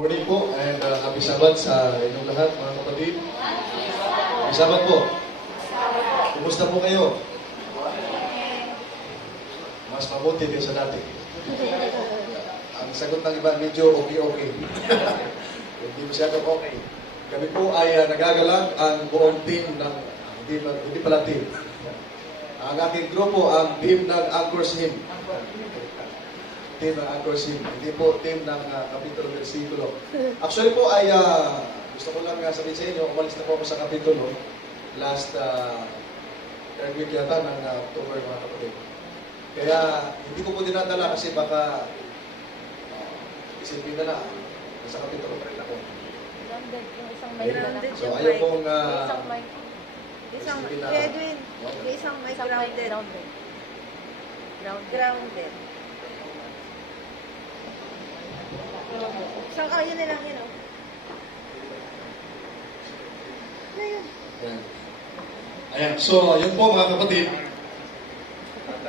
Morning po and happy Sabbath sa inyong lahat mga kapatid. Happy Sabbath po. Kumusta po kayo? Mas mabuti din sa dati. Ang sagot ng iba medyo okay. Hindi masyadong okay. Kami po ay nagagalang ang buong team ng, hindi pala team. Ang aking grupo, ang team ng Anchors Hymn. Team ng Anchors Hymn. Hindi po team ng Kapitulo Versikulo. Actually po ay gusto ko lang sabihin sa inyo, umalis na po ako sa Kapitulo last third week yata ng October mga kapatid. Kaya hindi ko po dinadala kasi baka isipin na nasa Kapitulo pa rin ako. So ayaw pong isang Edwin, isang may grounded. Grounded. So, yun na lang, yun o. Ayan. So, yun po mga kapatid. At,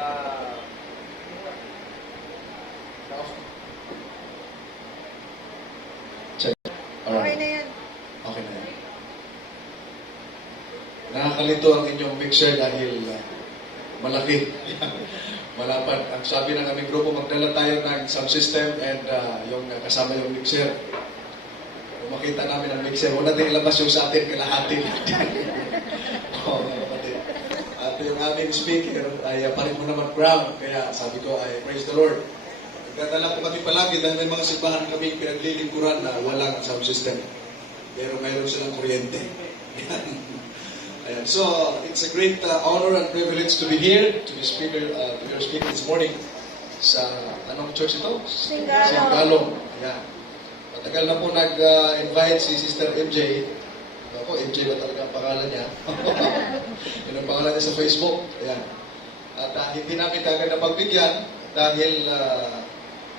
check. Okay na yan. Okay na yan. Nakakalito ang inyong mixer dahil malaki. Malapad. Ang sabi ng aming grupo, magdala tayo ng sound system and yung kasama yung mixer. Kung makita namin ang mixer, huwag natin ilabas yung sa atin kalahati. At yung aming speaker ay parin mo naman ground. Kaya sabi ko ay praise the Lord. Nagdadala po kami palagi dahil may mga simbahan kami pinaglilingkuran na walang sound system. Pero mayroon silang kuryente. So, it's a great honor and privilege to be here, to be your speaker this morning sa, anong church ito? Singalong. Ayan. Matagal na po nag-invite si Sister MJ. Ako, MJ ba talaga ang pangalan niya? Yun ang pangalan niya sa Facebook. Ayan. At hindi namin kagad napagbigyan dahil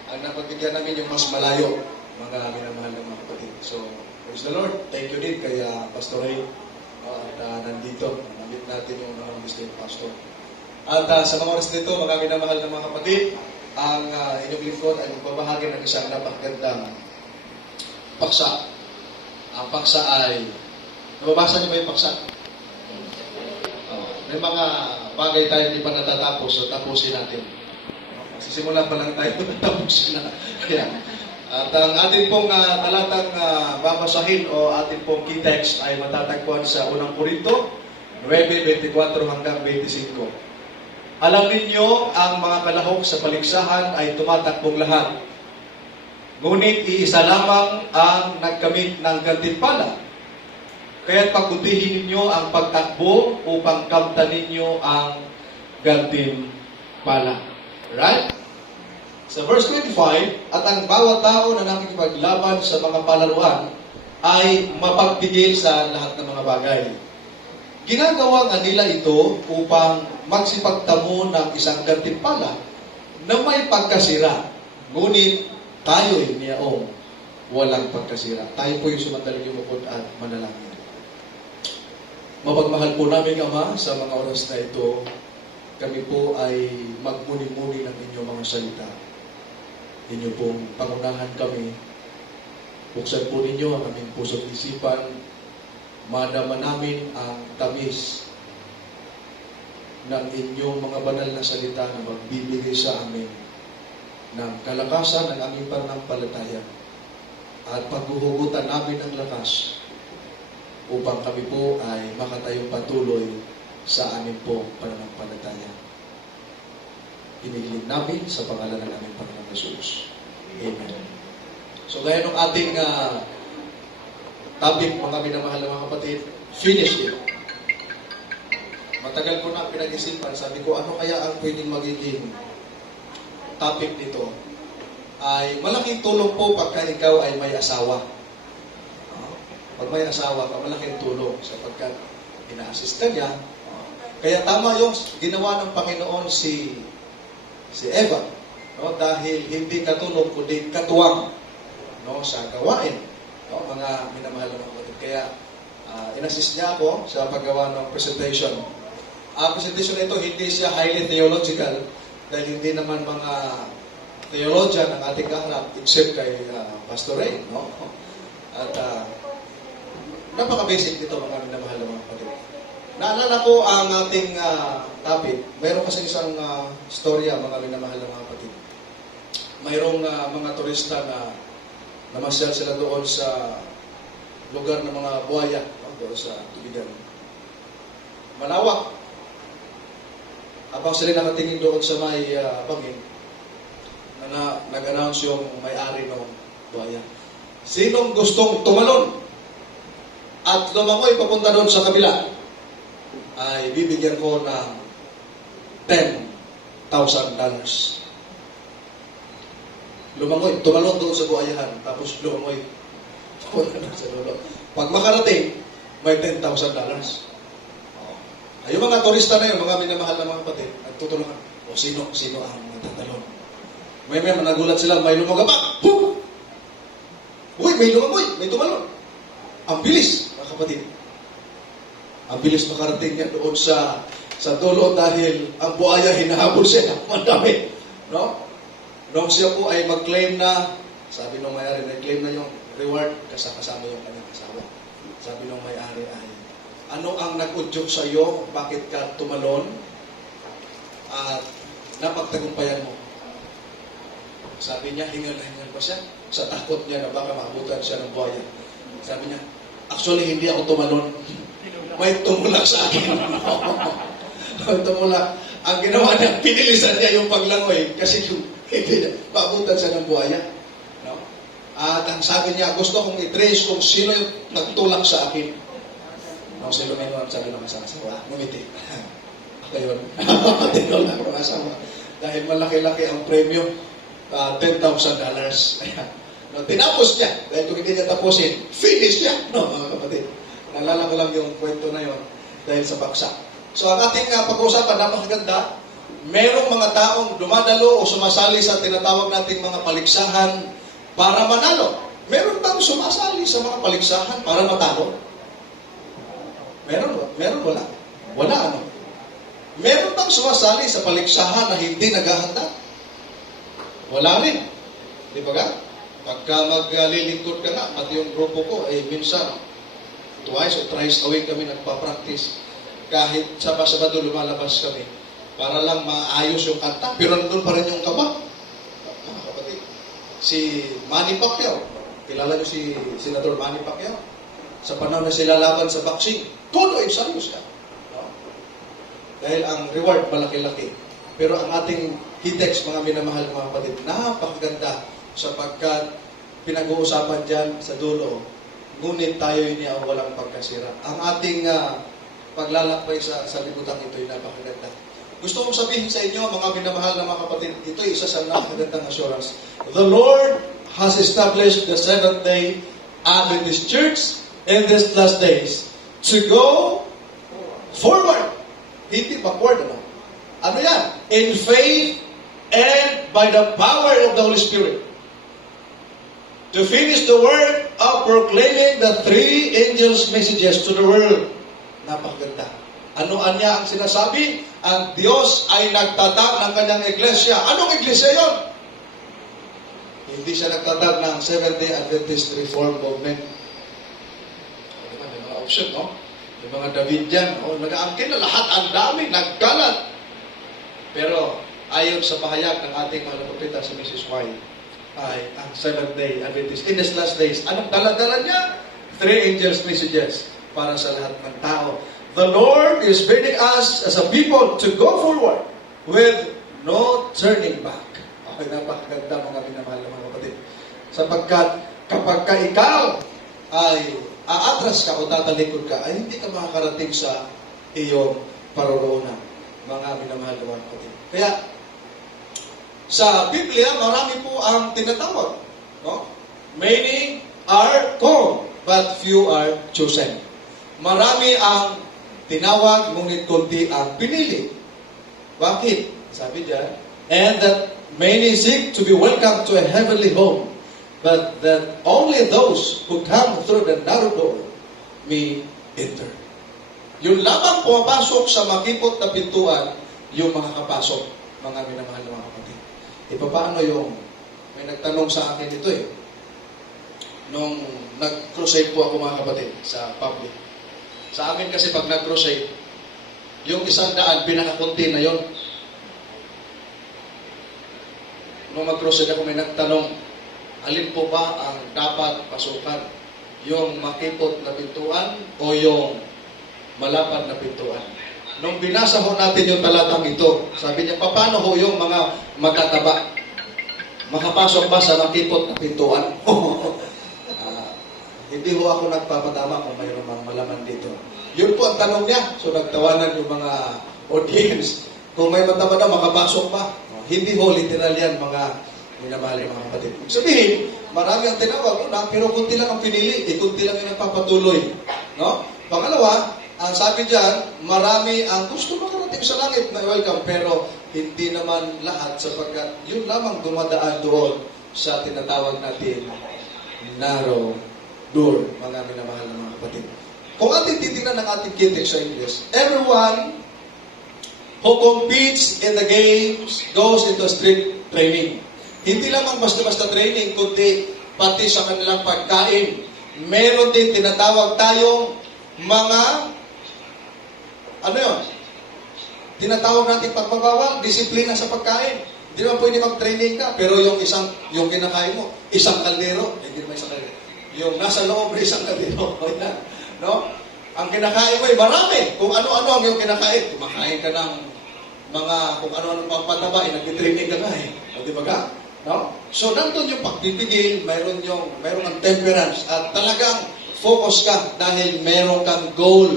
ang napagbigyan namin yung mas malayo, mga minamahal ng mga kapatid. So, praise the Lord. Thank you din kay Pastor Ray. At nandito, namit natin yung mga gusto ng pastor. At sa mga oras nito, mga minamahal ng mga kapatid, ang inyong lingkod ay magbabahagi ng isang napakagandang paksa. Ang paksa ay, nababasa niyo ba yung paksa? May mga bagay tayo hindi pa natatapos, so tapusin natin. Sisimula pa lang tayo, tapusin na. Kaya, at ang ating pong talatang babasahin o ating pong key text ay matatagpuan sa unang Korinto 9:24 hanggang 25. Alam ninyo, ang mga kalahok sa paligsahan ay tumatakbong lahat. Ngunit iisa lamang ang nagkamit ng gantimpala. Kaya't pagbutihin ninyo ang pagtakbo upang kamtan ninyo ang gantimpala. Right? Sa verse 25, at ang bawat tao na nakikipaglaban sa mga palaruan ay mapagpigil sa lahat ng mga bagay. Ginagawa nga nila ito upang magsipagtamo ng isang gantimpala na may pagkasira. Ngunit tayo'y niyaong walang pagkasira. Tayo po yung sumandaling lumukod at manalangin. Mapagmahal po namin, Ama, sa mga oras na ito, kami po ay magmuni-muni ng inyong mga salita. Inyo pong pangunahan kami. Buksan po ninyo ang aming puso't isipan. Madama namin ang tamis ng inyong mga banal na salita na magbibigay sa amin ng kalakasan ng aming pananampalataya at paghuhugutan namin ng lakas upang kami po ay makatayong patuloy sa amin po pananampalataya. Inihiling namin sa pangalan ng aming Panginoong Jesus. Amen. So, gaya ng ating topic, mga minamahal na mga kapatid, finish it. Matagal ko na pinag-isipan, sabi ko, ano kaya ang pwedeng magiging topic nito? Ay malaking tulong po pagka ikaw ay may asawa. Pag may asawa ka, malaking tulong sapagkat ina-assist ka niya. Kaya tama yung ginawa ng Panginoon si Eva, no? Dahil hindi katulong kundi katuwang, no, sa gawain, no, mga minamahal na kapatid. Kaya inassist niya ako sa paggawa ng presentation. Ang presentation nito hindi siya highly theological dahil hindi naman mga theologian ang ating kaharap except kay Pastor Ray, no? At napaka-basic nito mga minamahal na mga kapatid. Naalala ko ang ating topic. Mayroon kasi isang storya mga minamahal na mga kapatid. Mayroong mga turista na namasyal sila doon sa lugar ng mga buhaya, no? Doon sa tubigan. Malawak. Habang sila nakatingin doon sa may bangin, nag-announce yung may-ari ng buhaya. Sinong gustong tumalon at lumangoy papunta doon sa kabila ay bibigyan ko ng $10,000. Lumangoy, tumalon doon sa buhayahan, tapos lumangoy papunta doon sa dulo. Pag makarating, may $10,000. Ay, yung mga turista na yun, mga minamahal na mga kapatid, nagtutulungan. O sino ang natatalon? May nagulat sila, may lumagapak. Boom! Uy, may lumangoy, may tumalon. Ang bilis, mga kapatid. Ang bilis makarating niya doon sa dulo dahil ang buhaya hinahabol siya. Madami. No? Nung siya po ay mag-claim na, sabi nung may-ari, may-claim na yung reward kasama yung kanyang asawa. Sabi nung may-ari ay, ano ang nag-udyok sa iyo? Bakit ka tumalon? At napagtagumpayan mo. Sabi niya, hingal na hingal pa siya. Sa takot niya na baka maabutan siya ng buhaya. Sabi niya, actually hindi ako tumalon. May tumulak sa akin. May tumulak. Ang ginawa niya, pinilisan niya yung paglangoy kasi yung hindi maabutan siya ng buhaya. No? At ang sabi niya, gusto kong i-trace kung sino yung nagtulak sa akin. Nung si Lumino, sabi ng asawa, ngumiti. Ako yun. Tinulak ng asawa. Dahil malaki-laki ang premyo, $10,000. No, tinapos niya. Dahil kung hindi niya tapusin, finish niya. No, mga kapatid. Nalala ko lang yung kwento na yon dahil sa baksa. So ang ating pag-uusapan, napakaganda. Merong mga taong dumadalo o sumasali sa tinatawag nating mga paligsahan para manalo. Meron bang sumasali sa mga paligsahan para matalo? Meron wala. Wala ano. Meron bang sumasali sa paligsahan na hindi naghahanda? Wala rin. Di ba ka? Pagka maglilingkod ka nga, pati yung grupo ko, minsan, twice or thrice a week kami nagpa-practice. Kahit Sabado lumalabas kami para lang maayos yung kanta. Pero nandun pa rin yung kaba. Mga kapatid. Si Manny Pacquiao. Kilala niyo si Senador Manny Pacquiao? Sa panahon na sila laban sa boxing, todo ensayo siya. No? Dahil ang reward malaki-laki. Pero ang ating hitex, mga minamahal mga kapatid, napakaganda sapagkat pinag-uusapan dyan sa dulo, ngunit tayo niya ang walang pagkasira. Ang ating paglalakbay sa libutan ito ay napakaganda. Gusto kong sabihin sa inyo, mga minamahal na mga kapatid, ito ay isa sa napakagandang assurance. The Lord has established the Seventh-day Adventist Church in these last days to go forward. Hindi backward. Ano yan? In faith and by the power of the Holy Spirit. To finish the work of proclaiming the three angels' messages to the world. Napakaganda. Ano niya ang sinasabi? Ang Diyos ay nagtatag ng kanyang iglesia. Anong iglesia yon? Hindi siya nagtatag ng Seventh-day Adventist Reform Movement. May mga option, no? May mga Davidian, nag-aangkin na lahat, ang dami, nagkalat. Pero ayon sa pahayag ng ating mga propeta si Mrs. White, ay ang Seventh-day Adventist in these last days. Anong dala-dala niya? Three angels' messages para sa lahat ng tao. The Lord is bidding us as a people to go forward with no turning back. Okay, napakaganda mga minamahal na mga kapatid. Sapagkat kapag ka ikaw ay aatras ka o tatalikod ka, ay hindi ka makakarating sa iyong paroroonan. Mga minamahal na mga kapatid. Kaya, sa Biblia, marami po ang tinatawag. No? Many are called, but few are chosen. Marami ang tinawag, ngunit konti ang pinili. Bakit? Sabi diyan, and that many seek to be welcomed to a heavenly home, but that only those who come through the narrow door may enter. Yung lamang pumapasok sa makipot na pintuan, yung makakapasok, mga minamahal na mga kapatid. E paano yung may nagtanong sa akin ito eh. Nung nag-crusade po ako mga kapatid sa public. Sa amin kasi pag nag-crusade, yung 100, pinakakunti na yon. Nung mag-crusade ako, may nagtanong, alin po ba ang dapat pasukan? Yung makipot na pintuan o yung malapad na pintuan? Nung binasa ho natin yung talatang ito, sabi niya, paano ho yung mga magkataba? Makapasok ba sa makipot na pintuan? Hindi ho ako nagpapadama kung mayroon mga malaman dito. Yun po ang tanong niya. So nagtawanan yung mga audience. Kung may mataba na, makapasok ba? Hindi ho, literal yan, mga minamahal mga kapatid. Sabihin, marami ang tinawag, pero kunti lang ang pinili, kunti lang yung nagpapatuloy. No? Pangalawa, ang sabi dyan, marami ang gusto makarating sa langit na welcome, pero hindi naman lahat sapagkat yun lamang dumadaan doon sa tinatawag natin narrow door, mga minamahal na mga kapatid. Kung ating titignan ng ating kitik sa English, everyone who competes in the games goes into strict training. Hindi lamang basta-basta training, kundi pati sa kanilang pagkain. Meron din tinatawag tayong mga, ano yun? Tinatawag natin pagbabawal, disiplina sa pagkain. Hindi naman pwede mag-training ka, pero yung kinakain mo, isang kaldero, hindi naman isang kaldero. Yung nasa loob na isang kaldero, no? Ang kinakain mo ay marami. Kung ano-ano ang yung kinakain. Kumakain ka ng mga, kung ano-ano pang pataba, nag-training ka na eh. O, di ba ka? No? So, nandun yung pagpipigil, mayroon ang temperance, at talagang focus ka dahil mayroon kang goal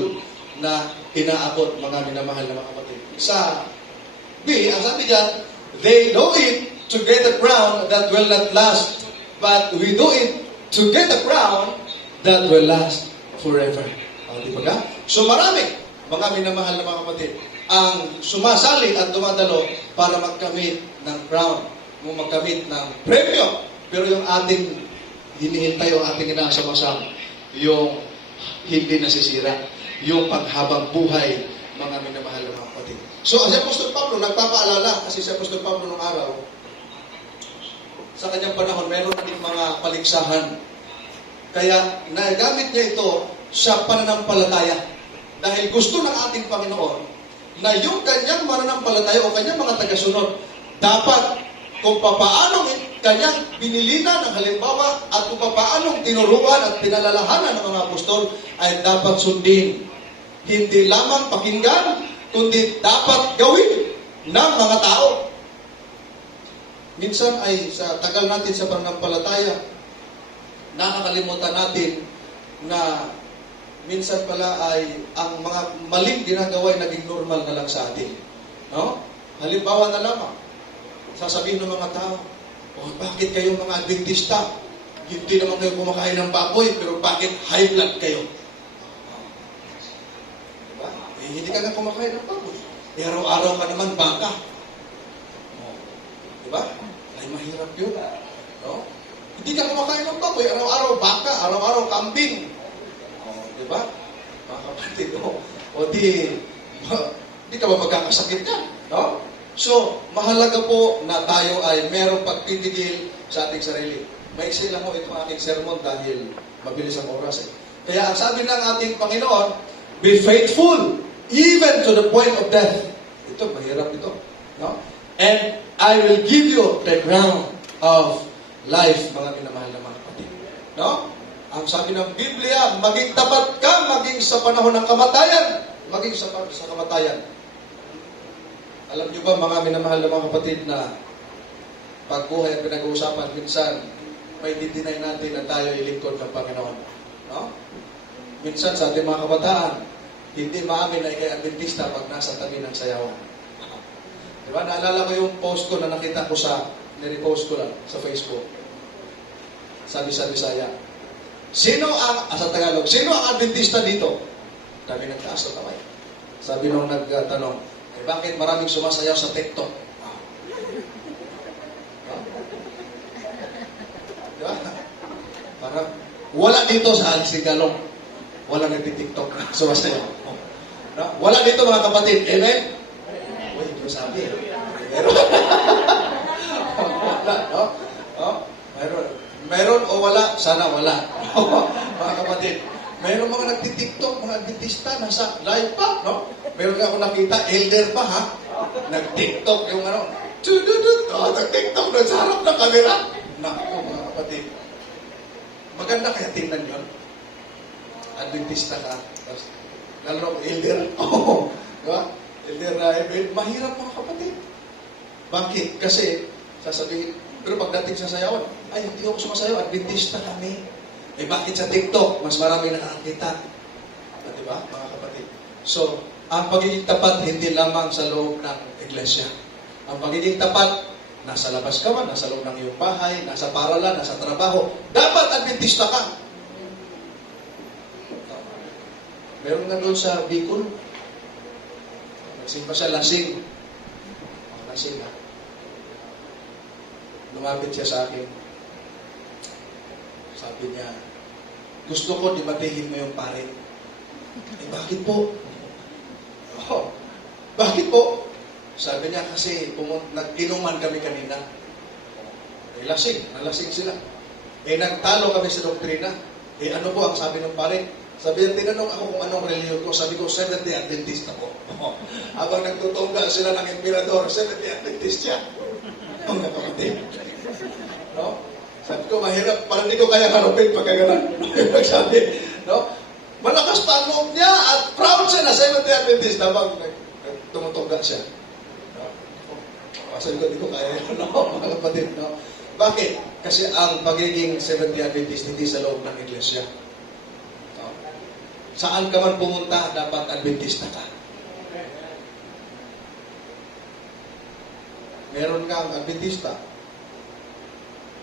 na inaabot, mga minamahal na mga kapatid. Sa B, ang sabi dyan, they do it to get a crown that will not last, but we do it to get a crown that will last forever. O, di ba ka? So, marami, mga minamahal na mga kapatid, ang sumasali at dumadalo para magkamit ng crown, magkamit ng premyo. Pero yung ating hinihintay o ating inaasam-asam, yung hindi nasisira, yung paghabang buhay, mga minamahal na mga kapatid. So, si Apostol Pablo, nagpapaalala, kasi si Apostol Pablo nung araw, sa kanyang panahon, meron na din mga paligsahan. Kaya, nagamit niya ito sa pananampalataya. Dahil gusto ng ating Panginoon na yung kanyang mananampalataya o kanyang mga tagasunod, dapat kung papaanong kanyang binilinan ng halimbawa at kung papaanong tinuruan at pinalalahanan ng mga apostol ay dapat sundin. Hindi lamang pakinggan, kundi dapat gawin ng mga tao. Minsan ay sa tagal natin sa pananampalataya, nakakalimutan natin na minsan pala ay ang mga maling ginagawa ay naging normal na lang sa atin. No? Halimbawa na lamang, sasabihin ng mga tao, oh, bakit kayo mga Adventista? Hindi naman kayo kumakain ng baboy, pero bakit high blood kayo? Diba? Eh, hindi ka na kumakain ng baboy. Eh, araw-araw ka naman baka. Diba? Ay, mahirap yun. No? Hindi ka kumakain ng baboy, araw-araw baka, araw-araw kambing. Diba? Mga kapatid, o di ka ba magkakasakit yan? No? So, mahalaga po na tayo ay merong pagpipigil sa ating sarili. Maiksi lang po itong aking sermon dahil mabilis ang oras eh. Kaya ang sabi ng ating Panginoon, be faithful even to the point of death. Ito, mahirap ito. No? And I will give you the crown of life, mga minamahal na mga kapatid. No? Ang sabi ng Biblia, maging tapat ka, maging sa panahon ng kamatayan. Maging sa kamatayan. Alam niyo ba, mga minamahal na mga kapatid, na pagbuhay ang pinag-uusapan, minsan may didinay natin na tayo ilingkod ng Panginoon. No? Minsan sa ating mga kabataan, hindi maamin na ikay Adventista pag nasa tabi ng sayawan. Diba? Naalala ko yung post ko na nakita ko nirepost ko lang sa Facebook. Sabi sa Bisaya, sa Tagalog, sino ang Adventista dito? Sabi nagtaas na kamay. Sabi nung nagtanong, bakit maraming sumasayaw sa TikTok? Diba? Parang, wala dito sa Sigalong. Wala nagtitiktok na sumasayaw. Wala dito mga kapatid. Amen? Uy, hindi sabi. Pero, wala, no? Meron o wala? Sana wala. Mga kapatid, meron mga nagtitiktok, mga adventista, nasa live pa, no? Meron nga ako nakita, elder pa, ha? Nag-tiktok yung ano, nag-tiktok doon sa harap ng camera. Naku, mga kapatid. Maganda kaya tingnan yun. Adventista ka. Tapos, lalo elder. Oh, diba? Elder na mahirap mga kapatid. Bakit? Kasi, sasabihin, pero pagdating sa sayawan, ay, hindi ako sumasayaw, Adventista kami. Eh, bakit sa TikTok, mas marami nakakita? Diba, mga kapatid? So, ang pagiging tapat, hindi lamang sa loob ng iglesia. Ang pagiging tapat, nasa labas ka man, nasa loob ng iyong bahay, nasa paralan, nasa trabaho. Dapat Adventista ka. Meron nga doon sa Bicol, nagsing pa siya, lasing. Lasing, ha? Lumapit siya sa akin. Sabi niya, gusto ko dibatehin mo yung pare. Eh, bakit po? Oh, bakit po? Sabi niya, kasi nag-inuman kami kanina. Eh, nalasing sila. Eh, nagtalo kami sa doktrina. Eh, ano po ang sabi ng pare? Sabi niya, tinanong ako kung anong reliyon ko. Sabi ko, Seventh-day Adventist ako. Habang nagtutungga sila ng emperador, Seventh-day Adventist siya. Ang kapatid. No? Sabi ko, mahirap. Parang hindi ko kaya harapin pagka gano'n. Sabi, no? Malakas pa ang loob niya at proud siya na Seventh-day Adventist habang tumutungga siya. No? Sabi ko, hindi ko kaya yun, no? Mga kapatid, no? Bakit? Kasi ang pagiging Seventh-day Adventist hindi sa loob ng iglesia. No? Saan ka man pumunta, dapat Adventista ka. Meron kang Adventista.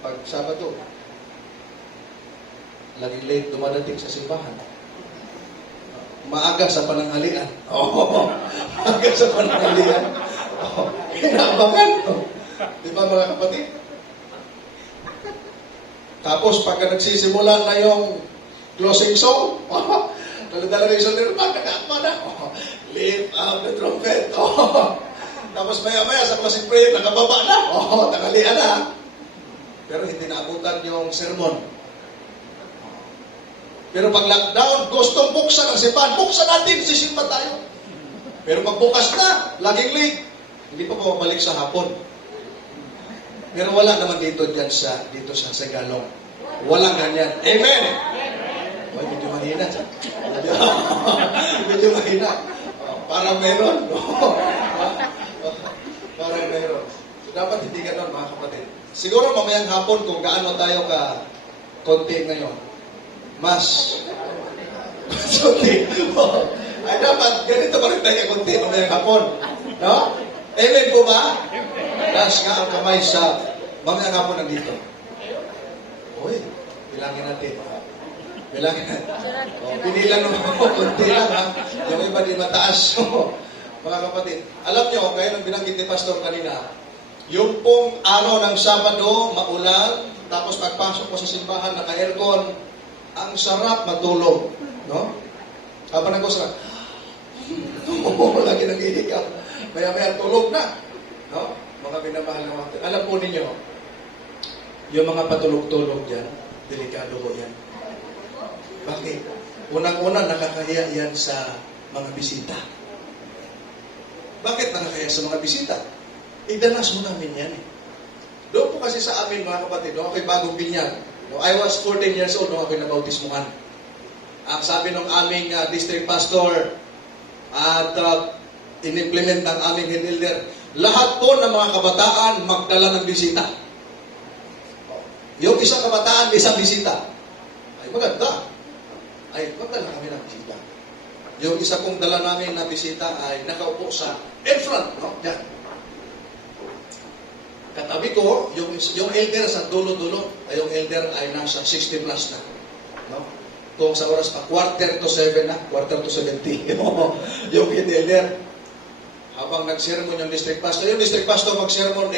Pag Sabado, laging late dumadating sa simbahan. Maaga sa pananghalian. Maaga sa pananghalian. Inaabangan. Di ba mga kapatid? Tapos pagka nagsisimula na yung closing song, dala-dala na yung song nila, nag-aapa na. Lift up the trumpet. Tapos maya-maya sa closing prayer, nakababa na. Tanghalian na. Pero hindi naabutan yung sermon. Pero pag lockdown, gustong buksan ang simbahan. Buksan natin, sisimba tayo. Pero pag bukas na, laging late. Hindi pa pumabalik sa hapon. Pero wala naman dito sa Segalong. Walang ganyan. Amen! Ay, medyo mahina. Medyo mahina. Parang meron. Parang meron. So, dapat hindi ganon, mga kapatid. Siguro mamayang hapon kung gaano tayo ka konti ngayon, mas konti. Ay dapat, ganito pa rin tayo konti mamayang hapon. No? Amen po ba? Taas nga ang kamay sa mamayang hapon nandito. Uy, bilangin natin. Bilangin natin. Pinilang naman po, konti lang ha. Yung iba di mataas. Mga kapatid, alam nyo, kayo nang binanggit ni Pastor kanina, yung pong araw ng Sabado, maulan, tapos pagpasok mo sa simbahan, naka-aircon, ang sarap matulog. No? Habang nag-usap, lagi nag-ihikap. Maya-maya tulog na. No? Mga binamahal na mga. Alam po ninyo, yung mga patulog-tulog dyan, delikado po yan. Bakit? Unang-una, nakakahiya yan sa mga bisita. Bakit nakakahiya sa mga bisita? Idanas mo namin yan eh. Doon po kasi sa amin mga kapatid, no, ako'y bagong binyag. No, I was 14 years old nung ako'y nabautismuhan. Ang sabi ng aming district pastor at in-implement ng aming head elder, lahat po ng mga kabataan magdala ng bisita. Yung isang kabataan, isang bisita. Ay maganda. Ay magdala kami ng bisita. Yung isa pong dala namin na bisita ay nakaupo sa in front, no? Yan. Katabi ko, yung elder sa dulo-dulo, ay yung elder ay nasa 60 plus na. No? Kung sa oras pa, quarter to 7 na, quarter to 70. Yung elder. Habang nag-sermon yung district pastor mag-sermon,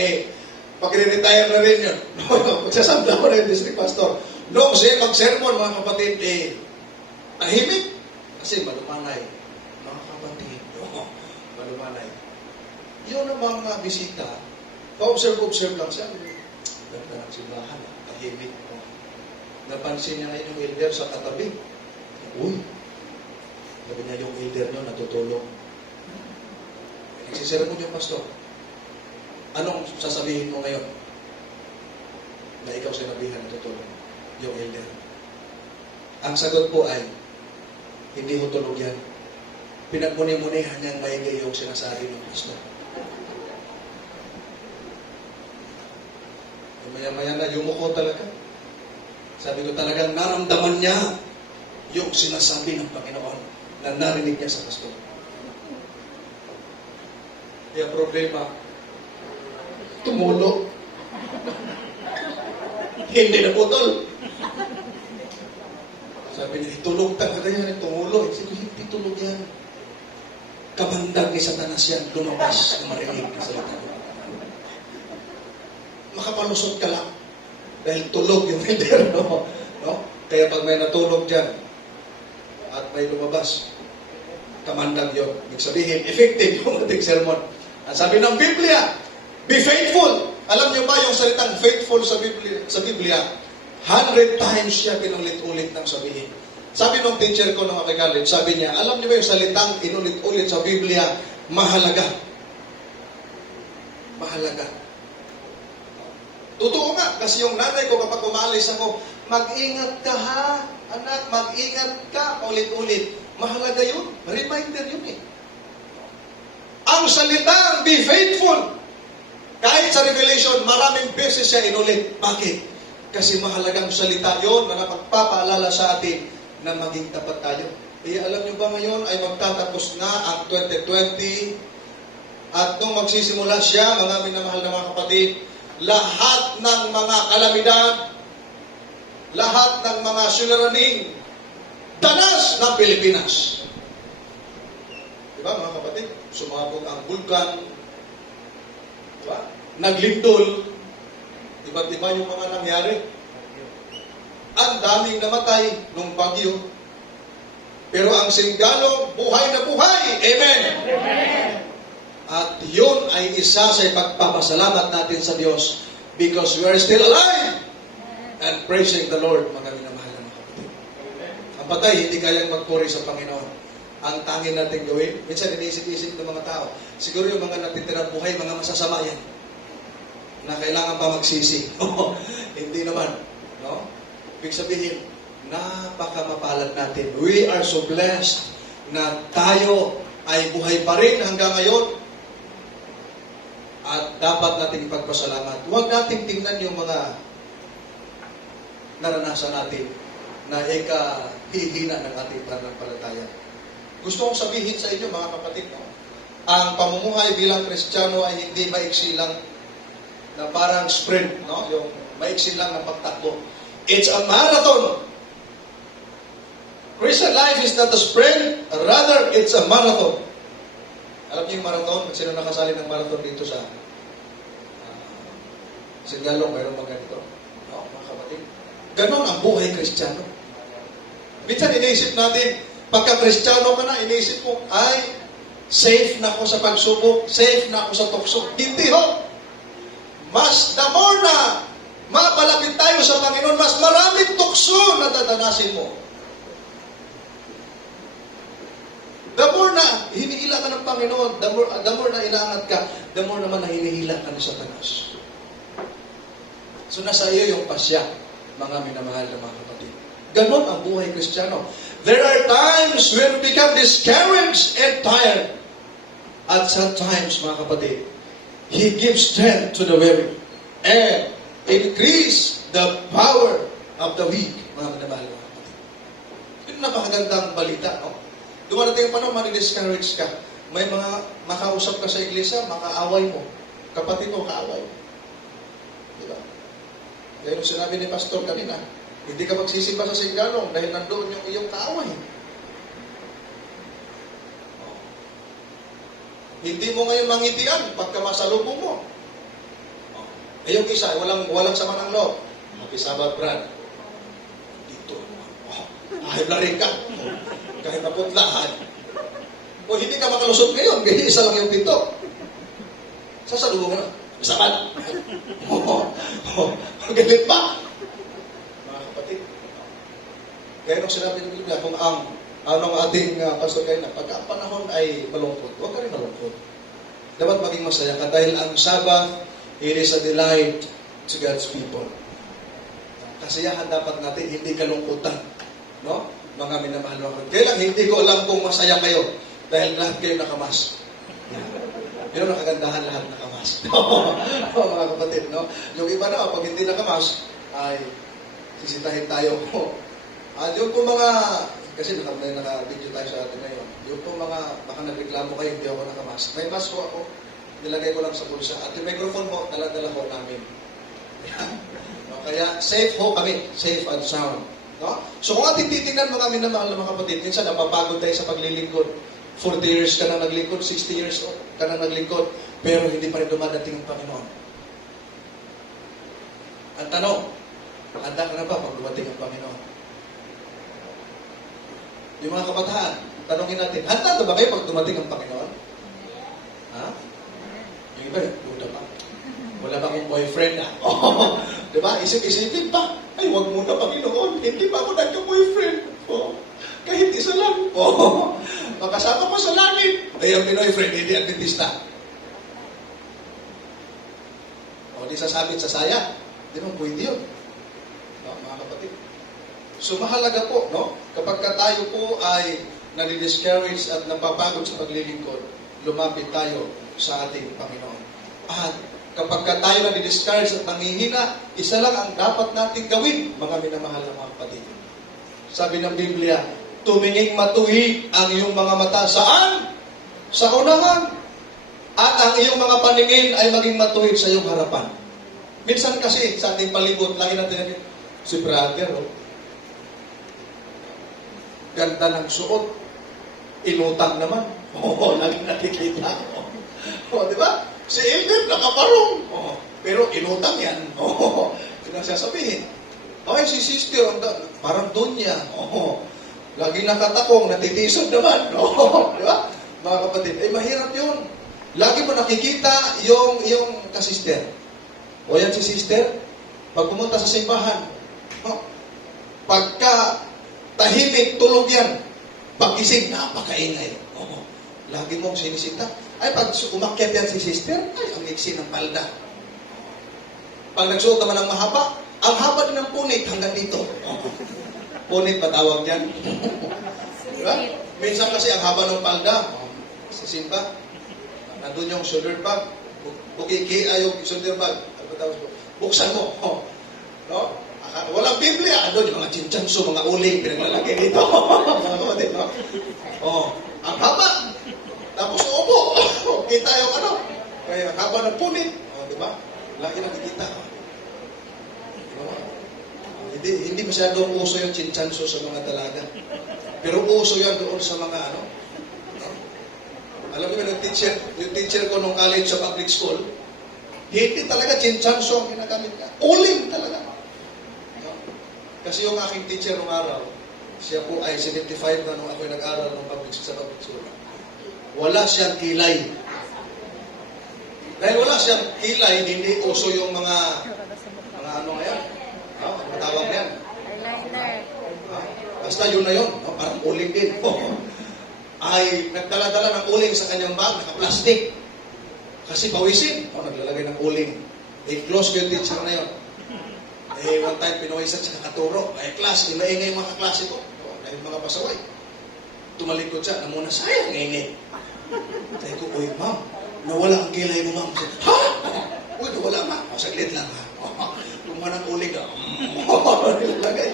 pag-retire na rin yun. Magsasamda ko na yung district pastor. No, kasi mag-sermon, mga kapatid, tahimik. Kasi malumanay. Mga kapatid, malumanay. Yun ang mga bisita, pa-observe lang siya. Ganda ng simbahan. tahimik. Napansin niya ngayon yung elder sa katabi. Uy, sabi niya yung elder niyo natutulog. Nagsisirapon yung pastor. Anong sasabihin mo ngayon? Na ikaw sinabihan natutulog. Yung elder. Ang sagot po ay, hindi ho tulog yan. Pinagmuni-munihan niyang maigay yung sinasabi ng pastor. Maya-maya na, yumuko talaga. Sabi ko talagang naramdaman niya yung sinasabi ng Panginoon na narinig niya sa pastor. Kaya problema, tumulo. Hindi na putol. Sabi niya, itulog talaga yan, tumulo. Sabi ko, hindi tulog yan. Kabandag ni Satanas yan, lumabas na marinig na salita. Makapalusot ka lang. Dahil tulog yung elder, no? Kaya pag may natulog dyan, at may lumabas, kamandag yun. Ibig sabihin, effective yung ating sermon. At sabi ng Biblia, be faithful. Alam niyo ba yung salitang faithful sa Biblia, 100 times siya pinulit-ulit ng sabihin. Sabi nung teacher ko nung ako college, sabi niya, alam niyo ba yung salitang inulit-ulit sa Biblia, mahalaga. Mahalaga. Totoo nga, kasi yung nanay ko kapag umalis ako, mag-ingat ka ha, anak, mag-ingat ka, ulit-ulit. Mahalaga yun. Reminder yun eh. Ang salitang be faithful, kahit sa Revelation, maraming beses siya inulit. Bakit? Kasi mahalagang salita yun na napagpapaalala sa atin na maging tapat tayo. Kaya alam niyo ba ngayon ay magtatapos na ang 2020 at nung magsisimula siya, mga minamahal na mga kapatid, lahat ng mga kalamidad, lahat ng mga suliraning danas ng Pilipinas. Diba mga kapatid? Sumabog ang bulkan, diba? Naglindol, iba't iba yung mga nangyari. Ang daming namatay nung bagyo. Pero ang Singalong, buhay na buhay. Amen! Amen! At yun ay isa sa pagpapasalamat natin sa Diyos because we are still alive and praising the Lord, mga minamahal na mga kapatid. Ang patay, hindi kayang magpuri sa Panginoon. Ang tanging natin gawin, minsan iniisip-isip ng mga tao, siguro yung mga natitirang buhay, mga masasama yan, na kailangan pa magsisi. Hindi naman. No? Ibig sabihin, napakamapalad natin. We are so blessed na tayo ay buhay pa rin hanggang ngayon. At dapat natin ipagpasalamat. Huwag natin tingnan yung mga naranasan natin na ikahihina ng ating pananampalataya. Gusto kong sabihin sa inyo, mga kapatid, no? Ang pamumuhay bilang Kristiyano ay hindi maiksi lang na parang sprint, no? Yung maiksi lang na pagtakbo. It's a marathon. Christian life is not a sprint, rather it's a marathon. Alam niyo yung marathon? Sino nakasali ng marathon dito sa Singalong? Mayroon mga ganito. No, mga kapatid. Ganon ang buhay Kristiyano. Minsan iniisip natin, pagka Kristiyano ka na, iniisip mo, ay, safe na ako sa pagsubok, safe na ako sa tukso. Hindi ho. Mas the more na mapalapit tayo sa Panginoon, mas maraming tukso na dadanasin mo. The more na hinihila ka ng Panginoon, the more na inaangat ka, the more naman na hinihila ka ng Satanas. So nasa iyo yung pasya, mga minamahal na mga kapatid. Ganon ang buhay Kristiyano. There are times when we become discouraged and tired. At sometimes, mga kapatid, He gives strength to the weary and increase the power of the weak, mga minamahal na mga kapatid. Yun napakagandang balita, no? Dumarating pa naman, discourage ka. May mga makausap ka sa iglesia, makaaway mo. Kapatid mo, kaaway. Diba? Dahil sinabi ni Pastor kanina, hindi ka magsisimba sa Singalong dahil nandoon yung iyong kaaway. Hindi mo ngayon mangitian pagka masalubong mo. Yung isa, walang sama ng loob. Makisabat, Brad. Dito. Ahib na rin ka. Kahit naputlahan. O hindi ka makalusot ngayon, kasi isa lang yung pinto. Sasalubong mo na. Sabat. Galit pa. Kaya nung sinabi ng Biblia, kung anong ating pastor kayo na, pagka ang panahon ay malungkot, huwag ka rin malungkot. Dapat maging masaya ka dahil ang Sabbath, it is a delight to God's people. Kasiyahan dapat natin, hindi kalungkutan. No? Mga minamahal mo. Kaya lang, hindi ko alam kung masaya kayo dahil lahat kayo nakamas. Yun ang kagandahan, lahat nakamas. Mga kapatid, no? Yung iba na, pag hindi nakamas, ay sisitahin tayo. At yung po mga, kasi naka-video tayo sa atin ngayon, yung po mga, baka nagreklamo kayo, hindi ako nakamas. May mask ko ako, nilagay ko lang sa bulsa. At yung microphone mo, dala-dala ko namin. No? Kaya safe ho kami, safe and sound. No? So kung ating titingnan mo kami na mahal na mga kapatid, minsan napapagod tayo sa paglilingkod. 40 years ka na naglingkod, 60 years ka na naglingkod, pero hindi pa rin dumadating ang Panginoon. Ang tanong, handa ka na ba pag dumating ang Panginoon? Yung mga kabataan, tanongin natin, handa na ba kayo pag dumating ang Panginoon? Ha? Yung iba, duda pa. Wala ba akong boyfriend na? Oh, diba? Isip-isipin pa. Ay, wag muna Panginoon. Hindi pa ako nagka-boyfriend. Oh, kahit isa lang. Oh, makasama ko sa langit. Ay, ang boyfriend, hindi Adventista. O, di sasabit sa saya. Di naman pwede yun. No, mga kapatid. So, mahalaga po, no? Kapag tayo po ay nadi-discourage at napapagod sa paglilingkod, lumapit tayo sa ating Panginoon. At kapag tayo nadi-discourage at nanghihina, isa lang ang dapat nating gawin, mga minamahal na mga kapatid. Sabi ng Biblia, tuminging matuwid ang iyong mga mata. Saan? Sa unahan. At ang iyong mga paningin ay maging matuwid sa iyong harapan. Minsan kasi, sa ating palibot, lagi natin natin, si brother, oh, ganda ng suot, inutang naman. Oo, lagi nakikita. O, di ba? Si Elder, nakaparong. Oh, pero inutang yan. Oh, yun ang sasabihin. Okay, si sister, parang dunya. Oh, lagi nakatakong, natitisod naman. Oh, di ba? Mga kapatid, mahirap yun. Lagi mo nakikita yung kasister. O yan si sister, pag pumunta sa simbahan, pagka tahimik, tulog yan, pag-ising, napakaingay. Oh, lagi mong sinisita. Ay, pag umakyat yan si sister, ay, ang iksi ng palda. Pag nagsuot naman ng mahaba, ang haba din ng punit hanggang dito. Punit ba tawag yan? Diba? Minsan kasi ang haba ng palda, sa simba, nandun yung shoulder bag, bukiki ay yung shoulder bag, ano ba tawag ko? Buksan mo. No? Walang Biblia, ano yung mga chinchanso, mga uling, pinaglalagay dito. Mga kapatid, no? Oh, ang haba. Tapos upo. Kita yung ano. Kaya haba ng punit. Oh, di ba? Lagi nakikita. Diba? Hindi masyadong uso yung chinchanso sa mga dalaga. Pero uso yan doon sa mga ano. Alam mo yung teacher ko nung college sa public school, hindi talaga chinchanso ang ginagamit niya. Uling talaga. No? Kasi yung aking teacher nung araw, siya po ay 75 na nung ako'y nag-aral sa public school. Wala siyang kilay. Dahil wala siyang kilay, hindi uso yung mga ano ngayon. Ano matawag yan? Eyeliner. Basta yun na yun. No? Parang uling din. Ay nagdala-dala ng uling sa kanyang bag, naka-plastic. Kasi pawisin. Naglalagay ng uling. Close ko yung teacher na yun. One time, pinuwisan sa kakaturo. Class, inaingay yung mga kaklase ko. Dahil mga pasaway. Tumalikod siya, na muna, sayang ngayon. Sabi ko, uy, ma'am, nawala ang kilay mo, ma'am. Ha? Uy, nawala, ma'am. Saglit lang, ha? Tumuha ng uling, ha? Nilagay.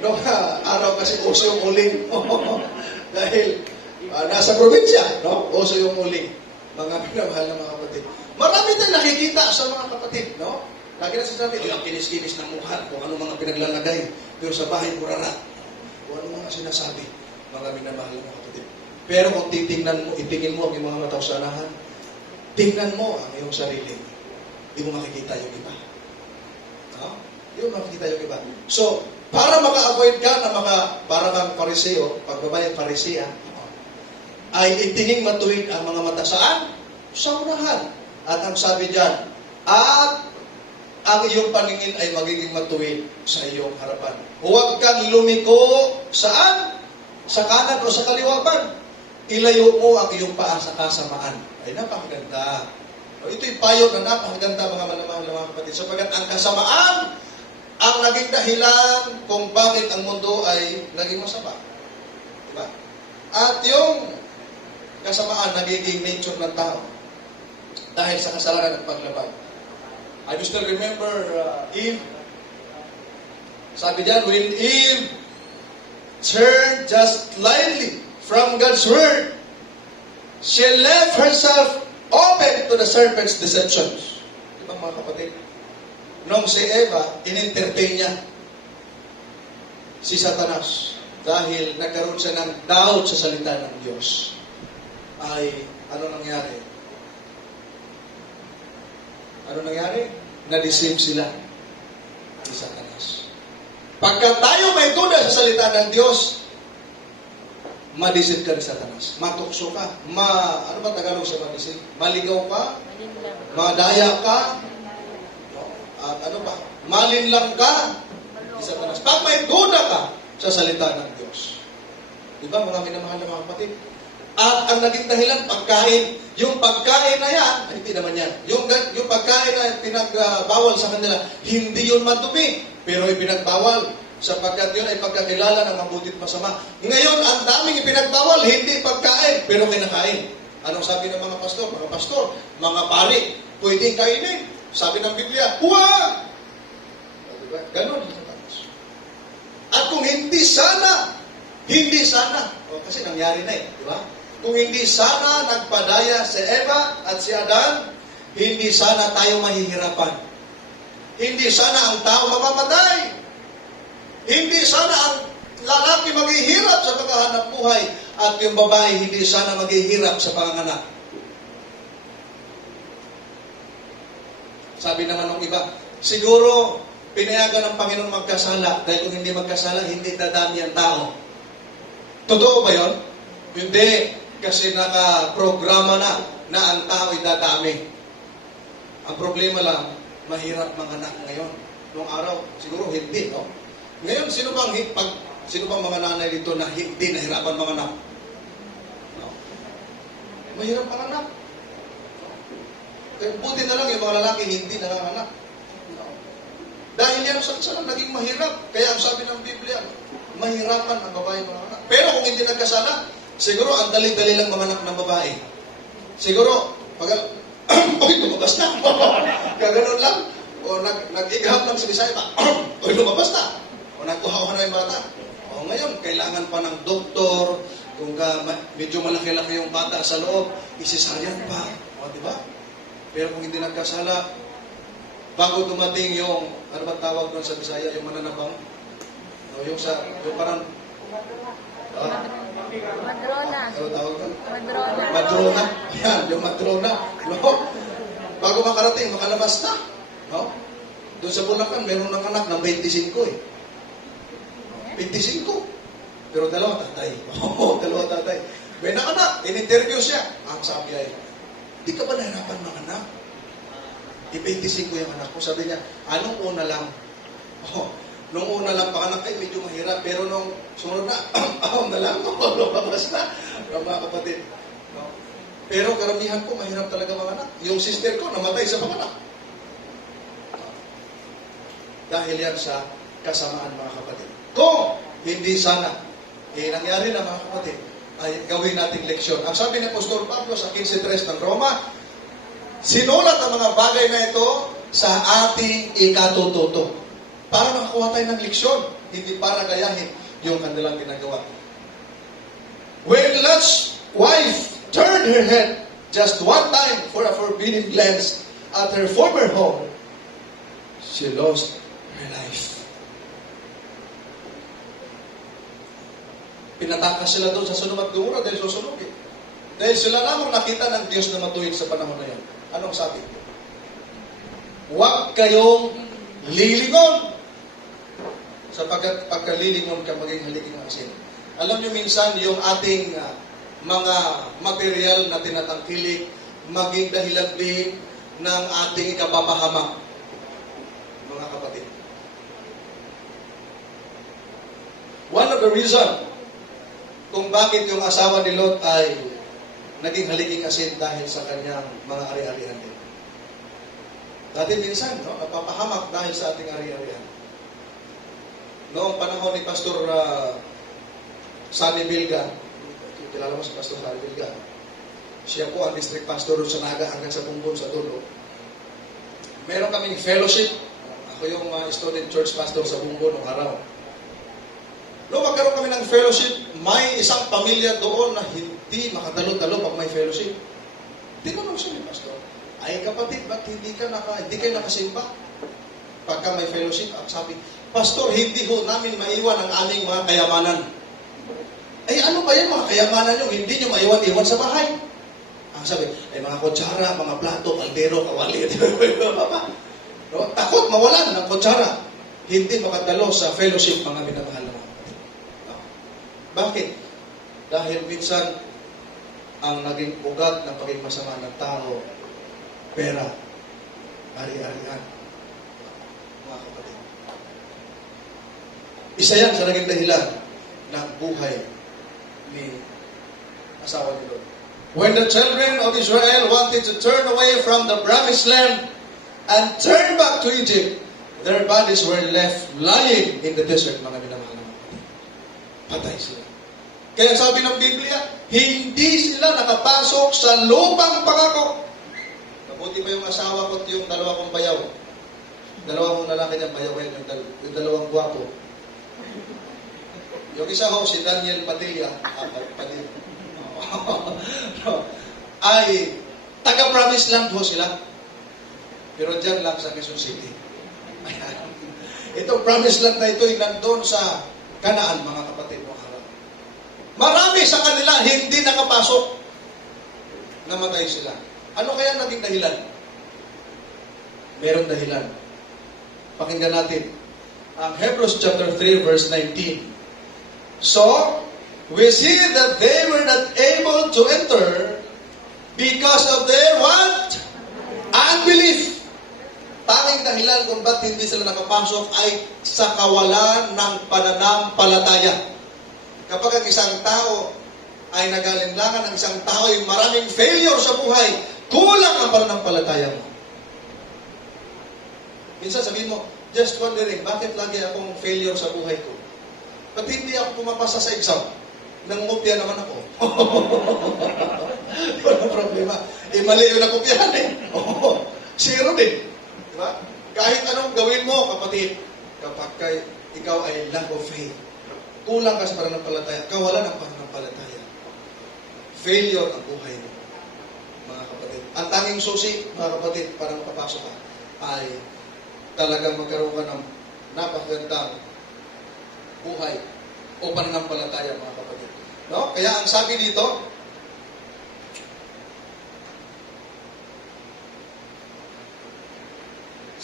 Yung araw kasi uso yung uling. Dahil nasa probinsya, no? Uso yung uling. Mga pinamahal na mga kapatid. Marami tayong nakikita sa mga kapatid, no? Lagi na sasabi, ang kinis-kinis ng mukha, kung ano mga pinaglalagay. Pero sa bahay, burarat. Kung ano mga sinasabi, mga minamahal na mga kapatid. Pero kung titingnan mo, itingin mo ang iyong mga mata sa unahan, tingnan mo ang iyong sarili. Hindi mo makikita yung iba. No? Hindi mo makikita yung iba. So, para maka-avoid ka na para kang pariseo, pagbabayang parisea, ay itingin matuwid ang mga mata saan? Sa unahan. At ang sabi dyan, at ang iyong paningin ay magiging matuwid sa iyong harapan. Huwag kang lumiko saan? Sa kanan o sa kaliwa man. Ilayo mo ang iyong paa sa kasamaan. Ay, napakaganda. Ito'y payo na napakaganda mga malamahal na mga kapatid. Sapagat ang kasamaan ang naging dahilan kung bakit ang mundo ay naging masama. Diba? At yung kasamaan nagiging nature ng tao dahil sa kasalanan at paglaban. I do still remember Eve. Sabi diyan, when Eve turned just slightly from God's word, she left herself open to the serpent's deceptions. Diba mga kapatid? Nung si Eva, in-entertain niya si Satanas dahil nagkaroon siya ng doubt sa salita ng Diyos. Ay, ano nangyari? Ano nangyari? Na-deceive sila ni Satanas. Pagka tayo may duda sa salita ng Diyos, ma-deceive ka ni Satanas. Matukso ka. Ano ba Tagalog sa ma-deceive? Maligaw ka? Madaya ka? At ano ba? Malinlang ka ni Satanas. Pag may duda ka sa salita ng Diyos. Diba mga minamahal na mga kapatid? At ang naging dahilan, pagkain. Yung pagkain na yan, ay, hindi naman yan. Yung pagkain na pinagbawal sa kanila, hindi yun madumi. Pero ipinagbawal. Sapagkat yun ay pagkakilala ng mabuti at masama. Ngayon, ang daming ipinagbawal, hindi pagkain, pero kinakain. Anong sabi ng mga pastor? Mga pari, pwedeng kainin. Sabi ng Biblia, huwag! Diba? Ganon. At kung hindi sana, kasi nangyari na di ba? Kung hindi sana nagpadaya si Eva at si Adan, hindi sana tayo mahihirapan. Hindi sana ang tao mamamatay. Hindi sana ang lalaki maghihirap sa paghahanap buhay at yung babae hindi sana maghihirap sa panganganak. Sabi naman ng iba, siguro pinayagan ng Panginoon magkasala dahil kung hindi magkasala, hindi dadami ang tao. Totoo ba yun? Hindi. Kasi nakaprograma na ang tao ay dadami. Ang problema lang, mahirap manganak ngayon. Noong araw, siguro hindi, no? Ngayon, sino bang mga nanay dito na hindi nahirapan manganak? No? Mahirap manganak. Kaya buti na lang yung mga lalaki hindi nanganganak. No? Dahil yan sa naging mahirap. Kaya ang sabi ng Biblia, mahirapan ang babae manganak. Pero kung hindi nagkasala, siguro ang dali-dali lang manganak ng babae. Siguro, uy, lumabas na. Kaganon lang. O nag-ighap lang si Bisaya pa. Uy, lumabas na. O nagkuha na yung bata. O ngayon, kailangan pa ng doktor. Kung medyo malaki-laki yung bata sa loob, isisaryan pa. O, di ba? Pero kung hindi nagkasala, bago dumating yung, ano ba tawag doon sa Bisaya, yung mananabang? O, yung parang, Madrona. ano tawag doon? Madrona. Madrona. Yan, yung madrona. No? Bago makarating, makalabas na. No? Doon sa Bulacan, meron ng anak ng 25 eh. 25. Pero dalawa tatay. Oo, dalawa tatay. May anak, in-interview siya. Ang sabi ay, di ka ba nahirapan mga anak? 25 yung anak ko. Sabi niya, anong una lang? Oh, nung una lang panganak ay medyo mahirap. Pero nung sumunod na, na lang, lumabas na. Mga kapatid. No? Pero karamihan ko, mahirap talaga mga anak. Yung sister ko, namatay sa panganak. Dahil yan sa kasamaan mga kapatid. Kung hindi sana, nangyari na mga kapatid, ay gawin nating leksyon. Ang sabi ni Apostol Pablo sa 15:3 ng Roma, sinulat ang mga bagay na ito sa ating ikatututo. Para makakuha tayo ng leksyon, hindi para gayahin yung kanilang ginagawa. When Lot's wife turned her head just one time for a forbidden glance at her former home, she lost her life. Pinatakas sila doon sa Sodom at Gomorrah dahil susunugin. Dahil sila lamang nakita ng Diyos na matuwid sa panahon na yan. Anong sabi? Huwag kayong lilingon. Sapagkat pagkalilingon ka, maging haliging asin. Alam nyo minsan, yung ating mga material na tinatangkilik, maging dahilan din ng ating ikapapahamak. One of the reason kung bakit yung asawa ni Lot ay naging haliking asin dahil sa kanyang mga ari-arian din. Dati minsan, no, napapahamak dahil sa ating ari-arian. Noong panahon ni Pastor Sunny Bilga, kilala mo si Pastor Sunny Bilga, siya po ang district pastor sa Naga hanggang sa Bumbon sa Tulo. Meron kaming fellowship. Ako yung student church pastor sa Bumbon noong araw. Noong magkaroon kami ng fellowship, may isang pamilya doon na hindi makadalo-dalo pag may fellowship. Tinanong siya ni Pastor, ay kapatid, ba't hindi kayo nakasimba? Pagka may fellowship, ang sabi, Pastor, hindi ho namin maiwan ang aming mga kayamanan. Ay ano ba yan mga kayamanan nyo? Hindi nyo maiwan-iwan sa bahay. Ang sabi, ay mga kutsara, mga plato, kaldero, kawali. No? Takot mawalan ng kutsara. Hindi makadalo sa fellowship, mga minamahal na mga kapatid. No? Bakit? Dahil minsan, ang naging ugat ng pagiging masama ng tao, pera, ari-arian, mga kapatid. Isa yan sa naging dahilan ng buhay ni asawa ni Lot. When the children of Israel wanted to turn away from the promised land and turn back to Egypt, their bodies were left lying in the desert, mga minamahal na mga kapatid. Patay sila. Kaya sabi ng Biblia, hindi sila nakapasok sa lupang pangako. Mabuti pa yung asawa ko at yung dalawa kong bayaw. Dalawa kong lalaki niya, bayaw yan, yung dalawang gwapo. Yung isa ho, si Daniel Padilla, ay taga-promise land ho sila. Pero dyan lang sa Quezon City. Itong promise land na ito ay nandun sa Kanaan, mga kapatid mo. Marami sa kanila hindi nakapasok. Namatay sila. Ano kaya naging dahilan? Merong dahilan. Pakinggan natin. Ang Hebrews chapter 3 verse 19. So, we see that they were not able to enter because of their what? Unbelief. Tanging dahilan kung ba't hindi sila nakapasok ay sa kawalan ng pananampalataya. Kapag ang isang tao ay nagalinlangan, ang isang tao ay maraming failure sa buhay, kulang ang pananampalataya mo. Minsan sabihin mo, just wondering, bakit lagi akong failure sa buhay ko? Ba't hindi ako pumapasa sa exam? Nangungopia naman ako. Walang problema. Mali yung nakopyahan Zero din. Diba? Kahit anong gawin mo, kapatid, kapag ikaw ay lack of faith, kulang ka sa pananampalataya, kawalan ng pananampalataya, failure ang buhay mo, mga kapatid. Ang tanging susi, mga kapatid, para makapasok ka, ay talagang magkaroon ka ng napakagandang buhay o pananampalataya, mga kapatid. No? Kaya ang sabi dito,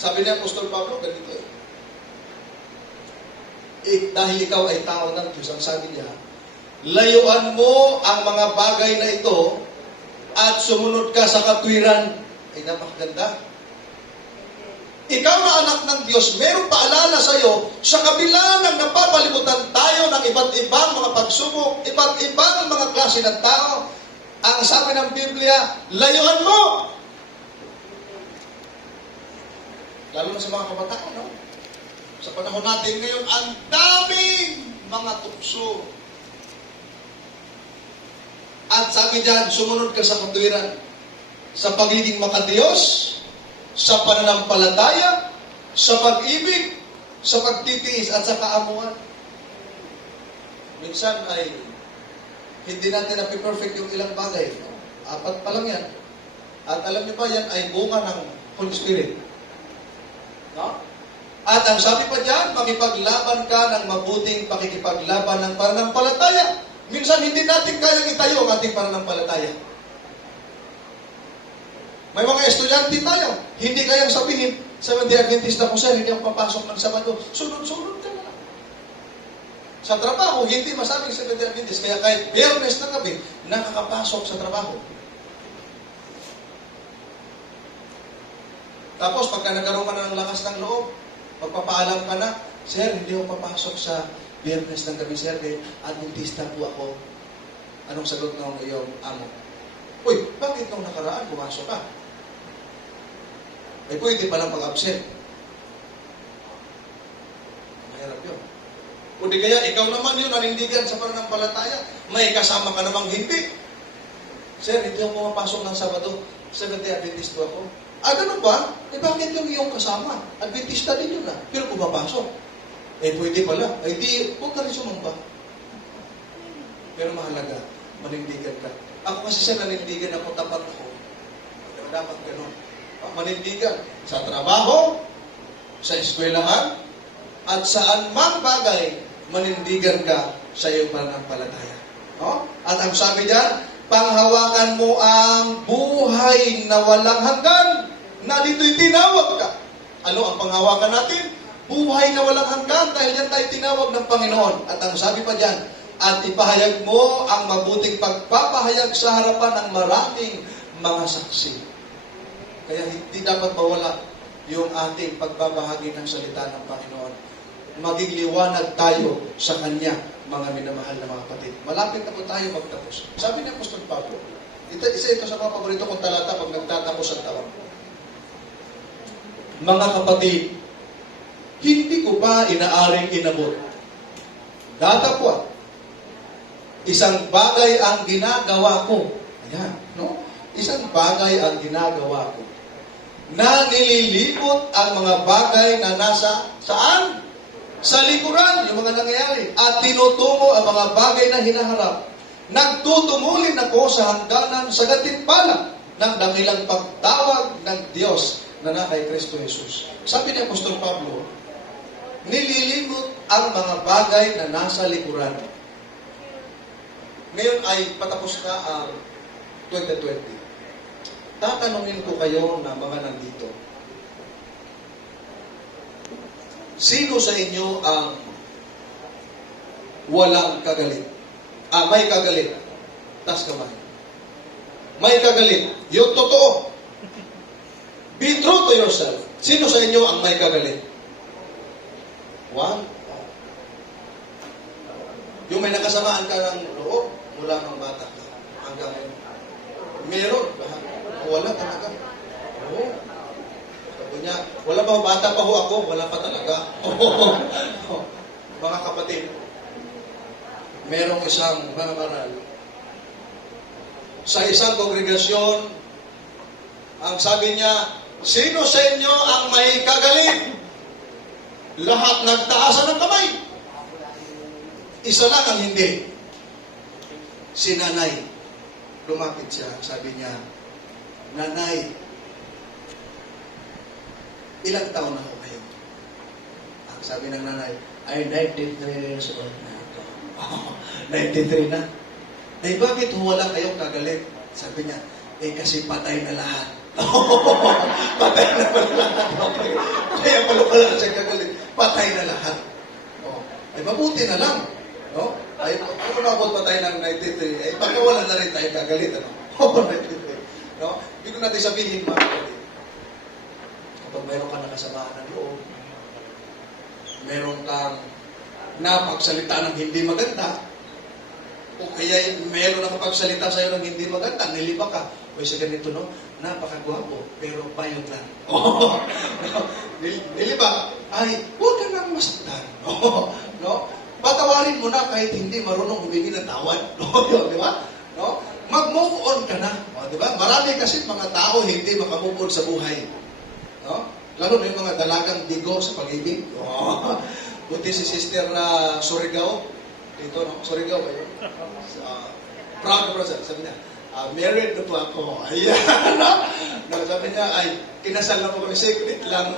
sabi ni Apostol Pablo, ganito dahil ikaw ay tao ng Diyos, ang sabi niya, layuan mo ang mga bagay na ito at sumunod ka sa katwiran. Ay napakaganda. Ikaw na anak ng Diyos, mayroong paalala sa iyo sa kabila ng napapalibutan tayo ng iba't ibang mga pagsubok, iba't ibang mga klase ng tao. Ang sabi ng Biblia, layuan mo! Lalo na sa mga kabataan, no? Sa panahon natin ngayon, ang daming mga tukso. At sabi diyan, sumunod ka sa katwiran. Sa pagiging makadiyos, sa pananampalataya, sa pag-ibig, sa pagtitiis, at sa kaamuan. Minsan ay hindi natin na-perfect yung ilang bagay. No? 4 pa lang yan. At alam niyo pa, yan ay bunga ng Holy Spirit. No? At ang sabi pa dyan, makipaglaban ka ng mabuting pakikipaglaban ng pananampalataya. Minsan hindi natin kayang itayo ang ating pananampalataya. May mga estudyante tayo, hindi kayang sabihin, Seventh-day Adventist na ko sir, hindi ako papasok ng Sabado. Sunod-sunod ka na lang. Sa trabaho, hindi masabing Seventh-day Adventist, kaya kahit Biyernes na gabi, nakakapasok sa trabaho. Tapos, pagka nagkaroon ka na ng lakas ng loob, magpapaalam ka na, sir, hindi ako papasok sa Biyernes ng gabi, sir, Adventista po ako. Anong sagot ng iyong amo? Uy, bakit nung nakaraan pumasok ka? Pwede palang mag-absent. Mahirap yun. O di kaya, ikaw naman yun, nanindigan sa pananampalataya. May kasama ka namang hindi. Sir, hindi ako pumapasok ng Sabado. Seventh-day Adventist po ako. Ganun ba? Bakit yung iyong kasama? Adventista din yun pero pumapasok. Pwede pala. Di, huwag ka rin sumamba. Pero mahalaga, manindigan ka. Ako kasi sa nanindigan ako, tapat ako. Pero dapat ganun. Manindigan. Sa trabaho, sa eskwelahan, at saan mang bagay, manindigan ka sa iyong pananampalataya. At ang sabi diyan, panghawakan mo ang buhay na walang hanggan, na dito'y tinawag ka. Ano ang panghawakan natin? Buhay na walang hanggan, dahil yan tayo tinawag ng Panginoon. At ang sabi pa diyan, at ipahayag mo ang mabuting pagpapahayag sa harapan ng maraming mga saksi. Kaya hindi dapat mawala yung ating pagbabahagi ng salita ng Panginoon. Maging liwanag tayo sa Kanya, mga minamahal na mga kapatid. Malapit na po tayo magtapos. Sabi ni Apostol Pablo, isa ito sa mga paborito kong talata pag nagtatapos ang taon. Mga kapatid, hindi ko ba inaaring inabot? Datapwat, isang bagay ang ginagawa ko. Ayan, no? Isang bagay ang ginagawa ko. Na nililimot ang mga bagay na nasa saan? Sa likuran, yung mga nangyayari. At tinutungo ang mga bagay na hinaharap. Nagtutumulin ako sa hangganan sa gantimpala ng dakilang pagtawag ng Diyos na kay Kristo Jesus. Sabi ni Apostol Pablo, nililimot ang mga bagay na nasa likuran. Ngayon ay patapos na ang 2020. Tatanungin ko kayo na mga nandito. Sino sa inyo ang walang kagalit? May kagalit. Taas kamay. May kagalit. Yung totoo. Be true to yourself. Sino sa inyo ang may kagalit? One. Yung may nakasamaan ka ng loob, mula ng bata ka hanggang ngayon. Meron. Wala talaga. Oo. Sabi niya, wala pa, bata pa ho ako, wala pa talaga. Mga kapatid, merong isang mangaral. Sa isang kongregasyon, ang sabi niya, sino sa inyo ang may kagalit? Lahat nagtaasan ng kamay. Isa lang ang hindi. Si nanay. Lumapit siya, sabi niya, Nanay, ilang taon na ho kayo? Ang sabi ng nanay, ay 93 years old na ako. 93 na. Ay bakit wala kayong kagalit? Sabi niya, kasi patay na lahat. Patay na pala lahat. Okay. Kaya pala siya kagalit. Patay na lahat. Ay mabuti na lang. No? Ay kung umabot pa tayo ng 93, ay baka wala na rin tayo kagalit. 93. No? Hindi ko natin sabihin, mga kapatid. Kapag mayroon ka nakasamaan ng loob, mayroon kang napagsalita ng hindi maganda, o kaya mayroon nakapagsalita sa'yo ng hindi maganda, niliba ka, o sa ganito, no? Napakagwapo, pero bayot lang. Niliba, ay, huwag ka nang masaktan. No? Patawarin mo na kahit hindi marunong humingi ng tawad. Di ba? No? Mag-move on ka na. Di ba? Marami kasi mga tao hindi makamove on sa buhay. No? Lalo na yung mga dalagang bigo sa pag-ibig. Buti si Sister Surigao. Dito, no? Surigao ba yun? Proud brother. Sabi niya, married na po ako. Ayan, no? Sabi niya, ay, kinasal na po kami. Secret lang.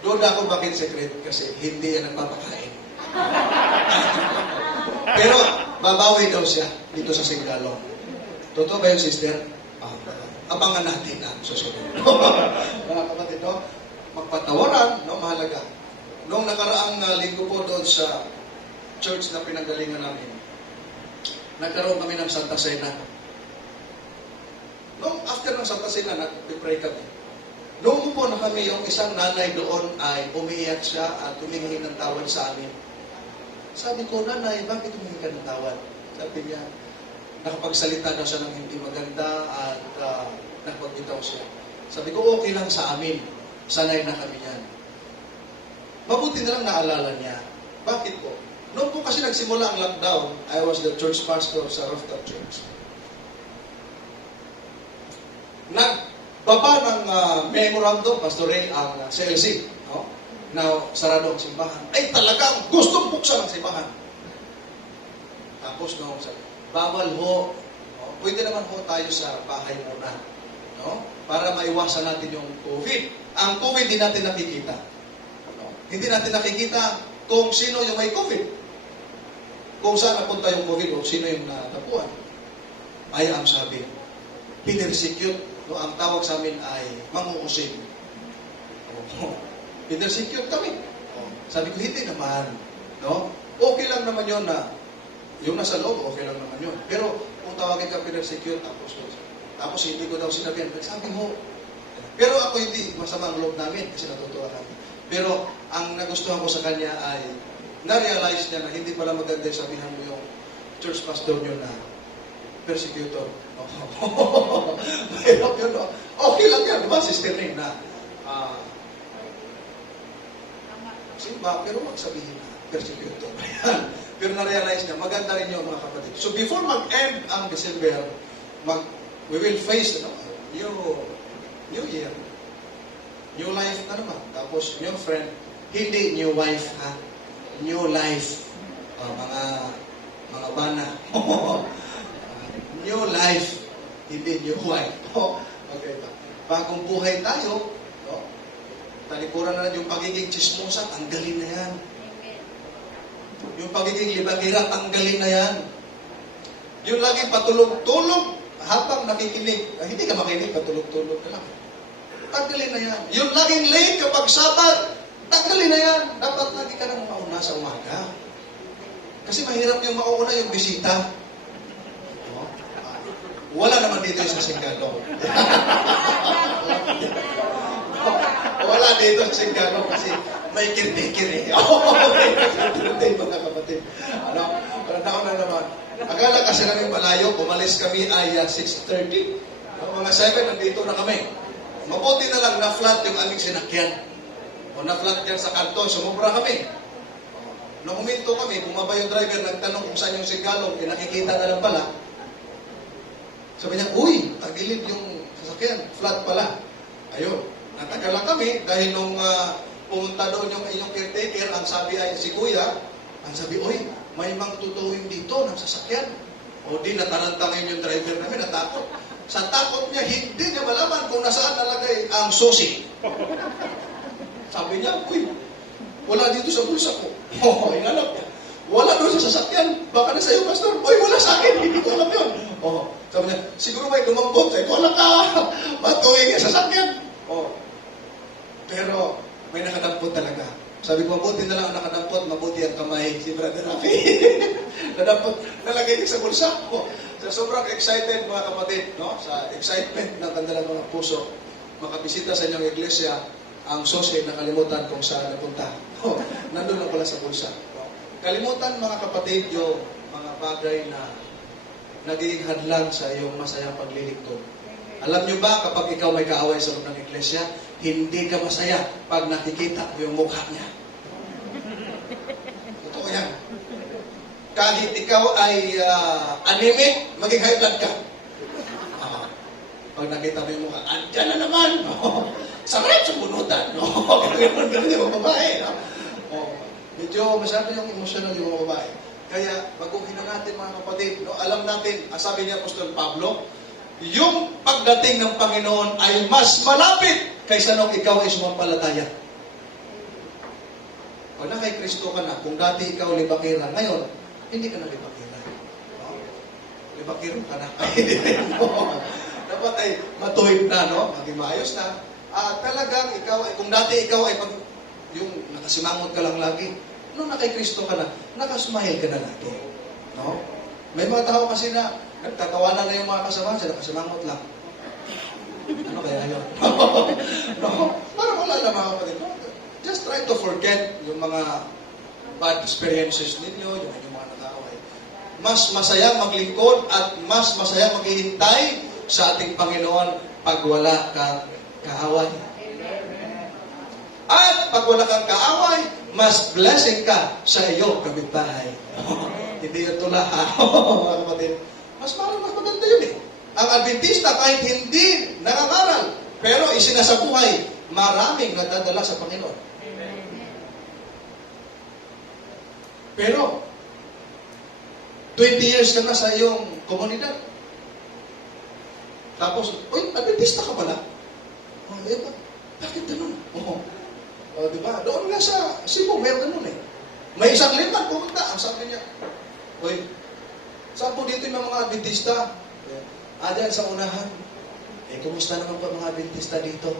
Doon ako bakit secret? Kasi hindi yan nagpapakain. Pero, babawi daw siya dito sa Singalong. Totoo ba yun, sister? Abangan natin ang susunod. Mga kapatid, no? Magpatawaran, no? Mahalaga. Noong nakaraang linggo po doon sa church na pinanggalingan namin, nagkaroon kami ng Santa Cena. Noong after ng Santa Cena, nag-pray kami. Noong po na kami, yung isang nanay doon ay umiiyak siya at humingi ng tawad sa amin. Sabi ko, nanay, bakit humingi ka ng tawad? Sabi niya, nakapagsalita daw siya ng hindi maganda at nakapagbitaw siya. Sabi ko, okay lang sa amin. Sanay na kami yan. Mabuti na lang naalala niya. Bakit po? Noong po kasi nagsimula ang lockdown, I was the church pastor sa Rooftop Church. Nagbaba ng memorandum, Pastor Ray, ang CLC. No? Now, sarado ang simbahan. Ay, talagang gustong buksan ang simbahan. Tapos, no, sabi, bawal ho. No? Pwede naman ho tayo sa bahay muna. No? Para maiwasan natin yung COVID. Ang COVID, hindi natin nakikita. No? Hindi natin nakikita kung sino yung may COVID. Kung saan napunta yung COVID o sino yung natapuan. Ay, ang sabi, pinersecute. No? Ang tawag sa amin ay manguusig. Oh. Pinersecute kami. Oh. Sabi ko, hindi naman. No? Okay lang naman yun na yung nasa loob, okay lang naman yun. Pero kung tawagin ka pinersecute, tapos hindi ko daw sinabihan, sabi mo, pero ako hindi masama ang loob namin kasi natutuwa kami. Pero ang nagustuhan ko sa kanya ay na-realize niya na hindi pala maganda sabihan mo yung church pastor niyo na persecutor. Mahirap yun, no? Okay lang yan, diba, Sister Ning, na simba, pero wag sabihin na persecutor. Ayan. Pero na-realize niya, maganda rin yun, mga kapatid. So before mag-end ang December, we will face, new year. New life na naman. Tapos, new friend. Hindi new wife, ha? New life. Mga bana. New life. Hindi new wife. Okay ba? Bagong buhay tayo. No? Talikuran na yung pagiging chismosa, tanggalin na yan. Yung pagiging libakira, tanggalin na yan. Yung laging patulog-tulog habang nakikinig. Hindi ka makinig, patulog-tulog ka lang. Tanggalin na yan. Yung laging late kapag sabat, tanggalin na yan. Dapat lagi ka nang mauna sa umaga. Kasi mahirap yung mauna yung bisita. No? Wala naman dito sa Singalo. Wala dito sa Singalo kasi may kirti-kiri. Mga kapatid. Parang na naman. Akala kasi namin malayo, umalis kami ay 6:30. Mga 7, nandito na kami. Mabuti na lang na-flat yung aming sinakyan. O na-flat dyan sa kanto, sumubra kami. Nung huminto kami, bumaba yung driver, nagtanong kung saan yung sigalong, nakikita na lang pala. Sabi niya, uy, tagilid yung sasakyan, flat pala. Ayun, natagal lang kami dahil nung pumunta doon yung inyong caretaker, ang sabi ay si Kuya, ang sabi, uy, may mangtutuwing dito ng sasakyan. O di, natalanta ngayon yung driver namin, natakot. Sa takot niya, hindi niya malaman kung nasaan nalagay ang susi. Sabi niya, uy, wala dito sa bulsa ko. Inanap niya. Wala doon sa sasakyan. Baka na sa'yo, Pastor. Uy, wala sa akin. Hindi ko alam yun. Sabi niya, siguro may lumambot. Ay, wala ka. Matuwing yung sasakyan. Pero, may nakadampot talaga. Sabi ko, mabuti na lang ang nakadampot, mabuti ang kamay. Si Brother Rafi. Nadampot, nalagay niya sa bulsa ko. So, sobrang excited mga kapatid, no? Sa excitement ng kanilang mga puso, makabisita sa inyong iglesia, ang susi nakalimutan kung saan napunta. Nandun na pala sa bulsa. Kalimutan mga kapatid yung mga bagay na nagiging hadlang sa iyong masayang pagliligtod. Alam nyo ba, kapag ikaw may kaaway sa loob ng iglesia, hindi ka masaya pag nakikita mo yung mukha niya. Totoo yan. Kahit ikaw ay anemic, maging high blood ka. Pag nakita mo yung mukha, andyan na naman. Sarap sa bunutan. Ganun yung mga babae. Medyo masyado yung emotional yung mga babae. Kaya, baguhin na natin mga kapatid. Alam natin, sabi niya Apostol Pablo, yung pagdating ng Panginoon ay mas malapit kaysa nung ikaw ay sumampalataya. Pag na kay Kristo ka na, kung dati ikaw libakira, ngayon, hindi ka na libakira. Libakiro ka na. Dapat ay matuwid na, no? Maging maayos na. Talagang ikaw, kung dati ikaw ay yung nakasimangot ka lang lagi, nung nakay Kristo ka na, nakasmile ka na lagi. No? May mga tao kasi na nagtatawanan na yung mga kasama, sila nakasimangot lang. Ano kaya yun? No? Parang wala na mga kapatid. Just try to forget yung mga bad experiences ninyo, yung inyong mga nag-aaway. Mas masaya maglingkod at mas masaya maghihintay sa ating Panginoon pag wala kang kaaway. At pag wala kang kaaway, mas blessing ka sa iyong kapitbahay. Hindi yun tula, ha? Mga kapatid. Mas maganda yun eh. Ang Adventista kahit hindi nangangaral, pero isinasabuhay, maraming nadadala sa Panginoon. Pero, 20 years ka na sa iyong komunidad. Tapos, uy, Adventista ka pala? Oh, bakit ganun? Oh, di ba? Doon nga sa Cebu, mayroon ganun eh. May isang liman, pumunta. Ang sabi niya, uy, saan po dito yung mga Adventista? Dyan sa unahan. Kumusta naman po mga Adventista dito?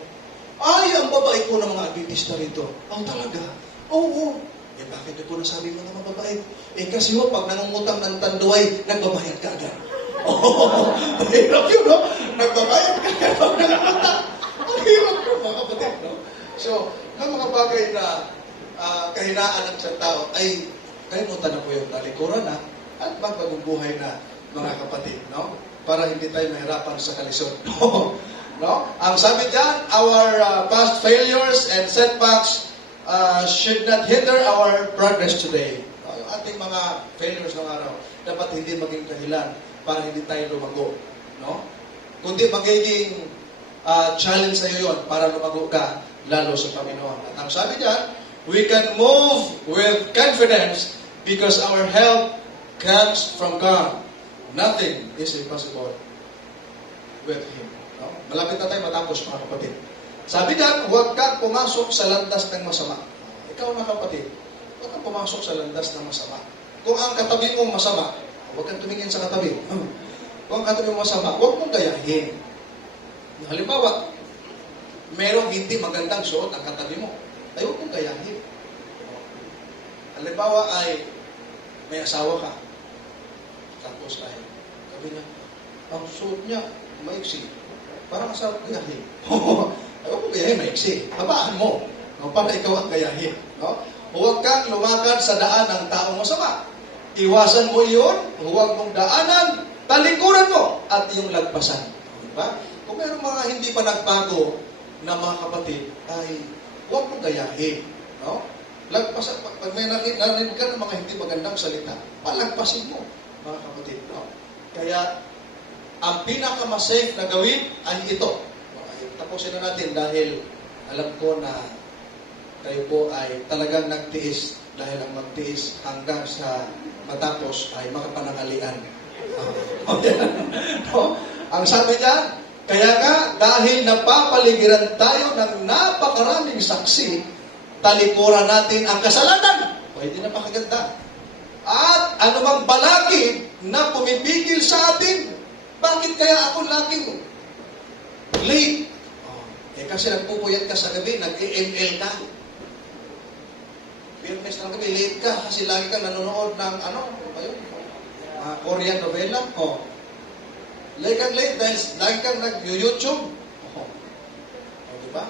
Ay, ang babait po ng mga Adventista rito. Oh, talaga? Oo. Bakit po nasabi mo na mababait? Kasi pag nangungutang ng tanduay, nagbabayad ka agad. Ang hirap yun, no? Nagbabayad ka agad pag nangungutang. Ang hirap yun, mga kapatid, no? So, ang mga bagay na kahinaan ng isang tao ay kalimutan na po yung talikuran na at magbagong buhay na mga kapatid, no? Para hindi tayo mahirapan sa kalisod. No? Ang sabi dyan, our past failures and setbacks should not hinder our progress today. Yung ating mga failures ng araw, dapat hindi maging dahilan para hindi tayo lumago. No? Kundi magiging challenge sa iyo yun para lumago ka lalo sa Panginoon. At ang sabi dyan, we can move with confidence because our help comes from God. Nothing is impossible with Him. No? Malapit na tayo matapos, mga kapatid. Sabi dyan, huwag kang pumasok sa landas ng masama. Ikaw na kapatid, huwag kang pumasok sa landas ng masama. Kung ang katabi mong masama, huwag kang tumingin sa katabi. Kung ang katabi mong masama, huwag mong gayahin. Halimbawa, merong hindi magandang suot ang katabi mo. Ay, huwag mong gayahin. Halimbawa ay may asawa ka. Tapos ay, sabi niya, ang suot niya, maiksi. Parang asawa gayahin. Huwag mong gayahin, maiksi. Habaan mo. No? Para ikaw ang gayahin. No? Huwag kang lumakad sa daan ng taong masama. Iwasan mo iyon, huwag mong daanan, talikuran mo, at iyong lagpasan. Diba? Kung mayroong mga hindi pa nagbago na mga kapatid, ay huwag mong gayahin. No? Lagpasan, pag may narinig ka ng mga hindi magandang salita, palagpasin mo, mga kapatid. No? Kaya, ang pinaka-safe na gawin ay ito. Tapusin na natin dahil alam ko na kayo po ay talagang nagtiis dahil ang magtiis hanggang sa matapos ay makapanangalian. No? Ang sabi niya, kaya nga dahil napapaligiran tayo ng napakaraming saksi, talikuran natin ang kasalanan. Pwede na pakaganda. At anumang balakid na pumipigil sa atin. Bakit kaya ako laging late? Kasi nagpupuyat ka sa gabi, nag-ML ka. Biyernes ng gabi, late ka kasi lagi ka nanonood ng Korean novela. Late kang late dahil lagi kang nag-YouTube. Diba?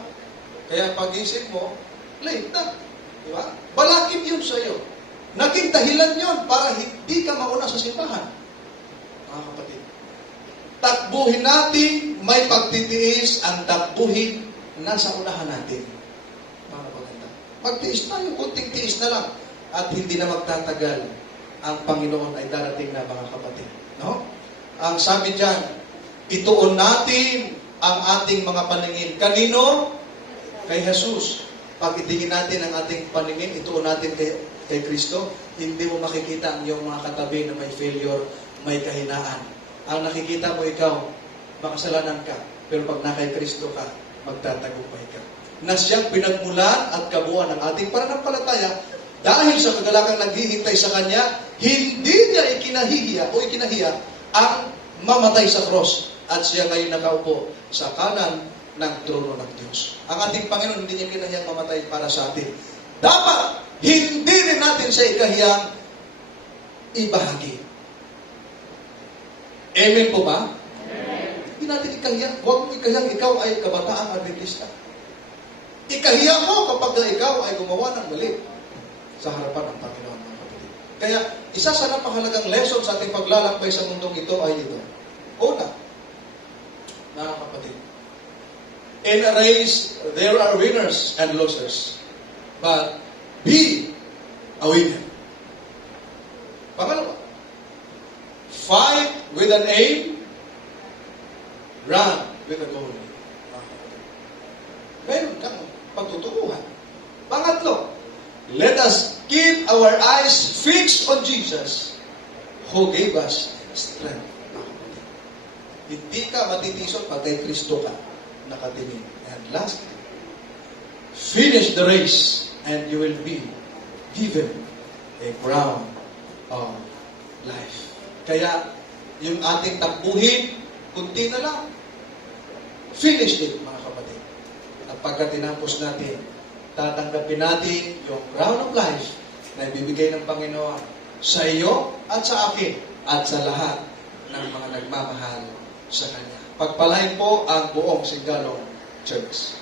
Kaya pag-isip mo, late na. Diba? Balakid yun sa'yo. Naging dahilan yun para hindi ka mauna sa simbahan. Mga kapatid. Takbuhin natin, may pagtitiis, ang takbuhin nasa unahan natin. Mga maganda. Magtiis tayo, kunting tiis na lang. At hindi na magtatagal. Ang Panginoon ay darating na, mga kapatid. No? Ang sabi dyan, ituon natin ang ating mga paningin. Kanino? Kay Jesus. Pag itingin natin ang ating paningin, ituon natin kay Kristo, hindi mo makikita ang iyong mga katabi na may failure, may kahinaan. Ang nakikita mo ikaw, makasalanan ka. Pero pag na kay Kristo ka, magtatagumpay ka. Na siyang pinagmulan at kabuuan ng ating pananampalataya, dahil sa kagalakang naghihintay sa Kanya, hindi niya ikinahiya ang mamatay sa cross. At siya ngayon nakaupo sa kanan ng trono ng Diyos. Ang ating Panginoon, hindi niya kinahiyang mamatay para sa atin. Dapat, hindi rin natin siya ikahiyang ibahagi. Amen po ba? Amen. Hindi natin ikahiyang. Huwag mo ikahiyang ikaw ay kabataang Adventista. Ikahiyang mo kapag ikaw ay gumawa ng mali. sa harapan ng Panginoon, mga kapatid. Kaya, isa sa napakahalagang lesson sa ating paglalakbay sa mundong ito ay ito. Una, mga kapatid, in a race, there are winners and losers. But, be a winner. Pangalawa, fight with an aim, run with a goal. Mga kapatid, meron kang pagtutukuhan. Pangatlo, let us keep our eyes fixed on Jesus who gave us strength. Mga kapatid, hindi ka matitisod pag kay Kristo ka nakatingin. And lastly, finish the race and you will be given a crown of life. Kaya, yung ating takbuhin, kunti na lang. Finish it, mga kapatid. At pagka tinapos natin, tatanggapin natin yung crown of life na ibibigay ng Panginoon sa iyo at sa akin at sa lahat ng mga nagmamahal sa Kanya. Pagpalain po ang buong Sigalong Church.